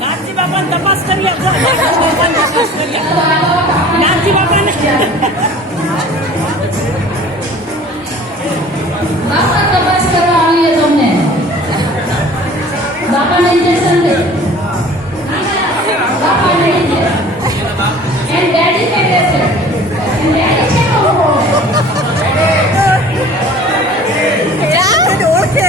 નાથજી બાપા તપાસ કરીએ નાથજી બાપાને બાપા તપાસ કરવા આવીએ તમને બાપાને ઇન્જેક્શન દે બાપાને ઇન્જેક્શન એન્ડ ડેડી કે છે એન્ડ ડેડી કે ઓળખે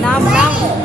નામ નામ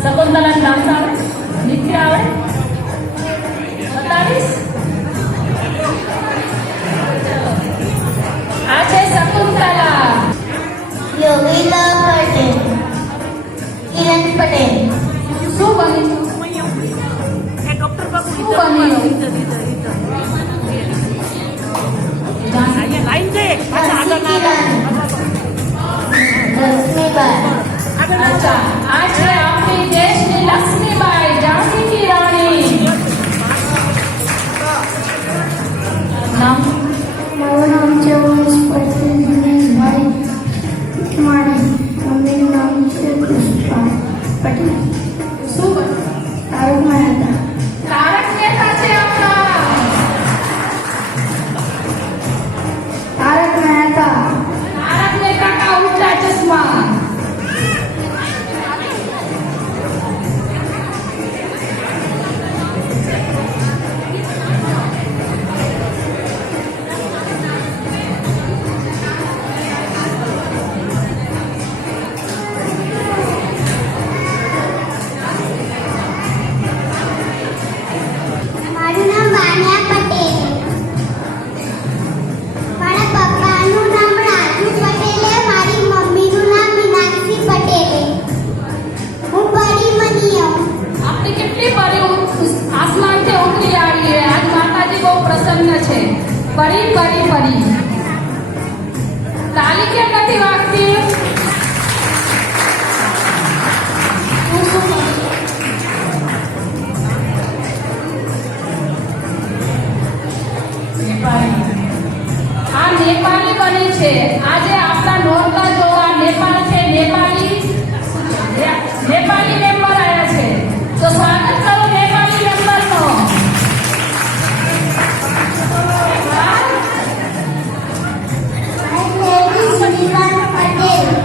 શકુંતલા નામ આવે નીચે આવે 27 આ છે શકુંતલા યોગીલા પટેલ કિરણ પટેલ શું બની ડોક્ટર બાબુ શું બની લાઈન છે આગળ લક્ષ્મીબાઈ અચ્છા આ છે આપણી દેશની લક્ષ્મીબાઈ ઝાંસીની રાણી નામ મારું નામ છે ઉમેશ પટેલ દિનેશભાઈ મારી મમ્મીનું નામ છે પુષ્પા પટેલ શું બની તારક મહેતા તારક મહેતા છે આપણા તારક મહેતા तारक मेहता का उल्टा चश्मा મારું નામ વાનિયા પટેલ મારા પપ્પાનું નામ રાજુ પટેલ મારી મમ્મીનું નામ મીનાક્ષી પટેલ હું પરી બની આપણી કેટલી પરી આસમાનથી ઉતરી આવી છે આજ માતાજી બહુ પ્રસન્ન છે પરી પરી પરી તાલી કેમ નથી વાગતી આ નેપાળી બની છે આજે આપણા નોરતા જોવા નેપાળ છે નેપાળી મેમ્બર આવ્યા છે તો સ્વાગત કરો નેપાળી મેમ્બરનો સુનિતા પટેલ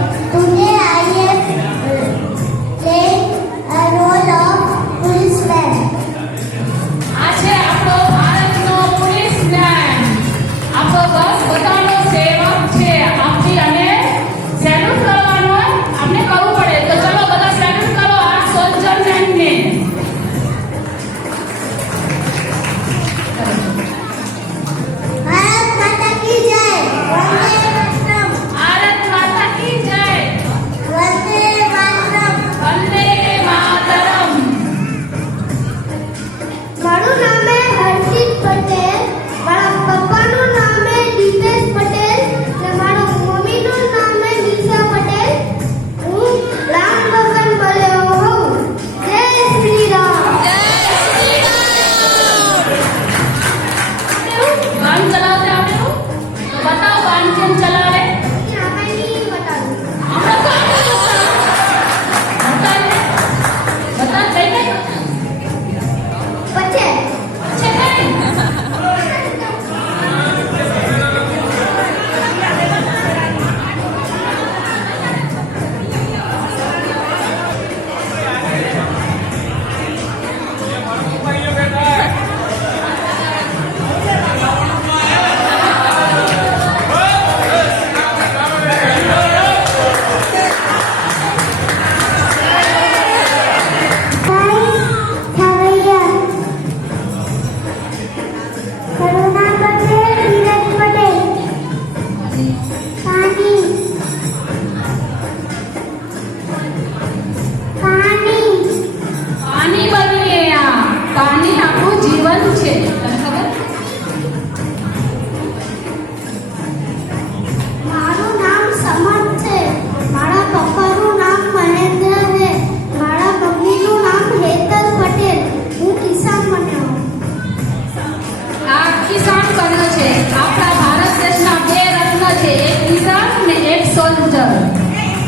મુજબ.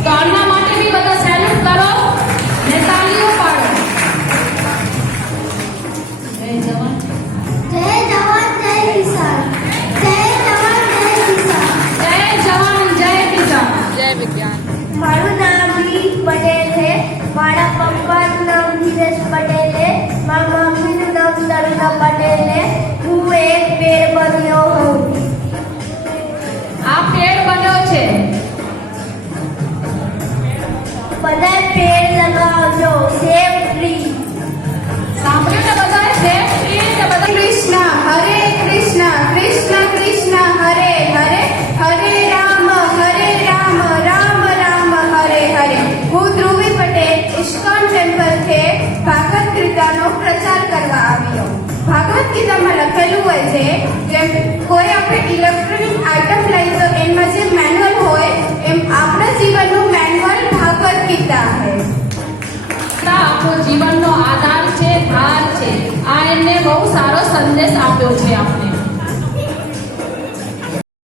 તો આના માટે બી બધા સેલ્યુટ કરો ને તાળીઓ પાડો. જય જવાન. જય જવાન જય કિસાન. જય જવાન જય કિસાન. જય જવાન જય કિસાન. જય વિજ્ઞાન. મારું નામ વીર પટેલ છે. મારા પપ્પાનું નામ ધીરેશ પટેલ છે. મારા મમ્મીનું નામ સરિતા પટેલ છે. હું એક પેડ બન્યો હું. આ પેડ બન્યો છે. બધા પેડ લગાવજો. સેવ ટ્રી. સાંભળ્યું ને બધાએ? સેફ ટ્રી ને બધા કૃષ્ણ હરે કૃષ્ણ કૃષ્ણ કૃષ્ણ હરે હરે હરે રામ રામ રામ હરે હરે. હું ધ્રુવી પટેલ ઇસ્કોન ટેમ્પલથી ભાગવત ગીતાનો પ્રચાર કરવા આવ્યો. ભાગવત ગીતામાં લખેલું હોય છે જેમ કોઈ આપણે ઇલેક્ટ્રોનિક આઇટમ લઈ તો એમાં જે મેન્યુઅલ હોય એમ આપણા જીવનનું મેન્યુઅલ ભાગવત ગીતા છે. આપણો જીવનનો આધાર છે, ધાર છે. આ એમને બહુ સારો સંદેશ આપ્યો છે આપણે.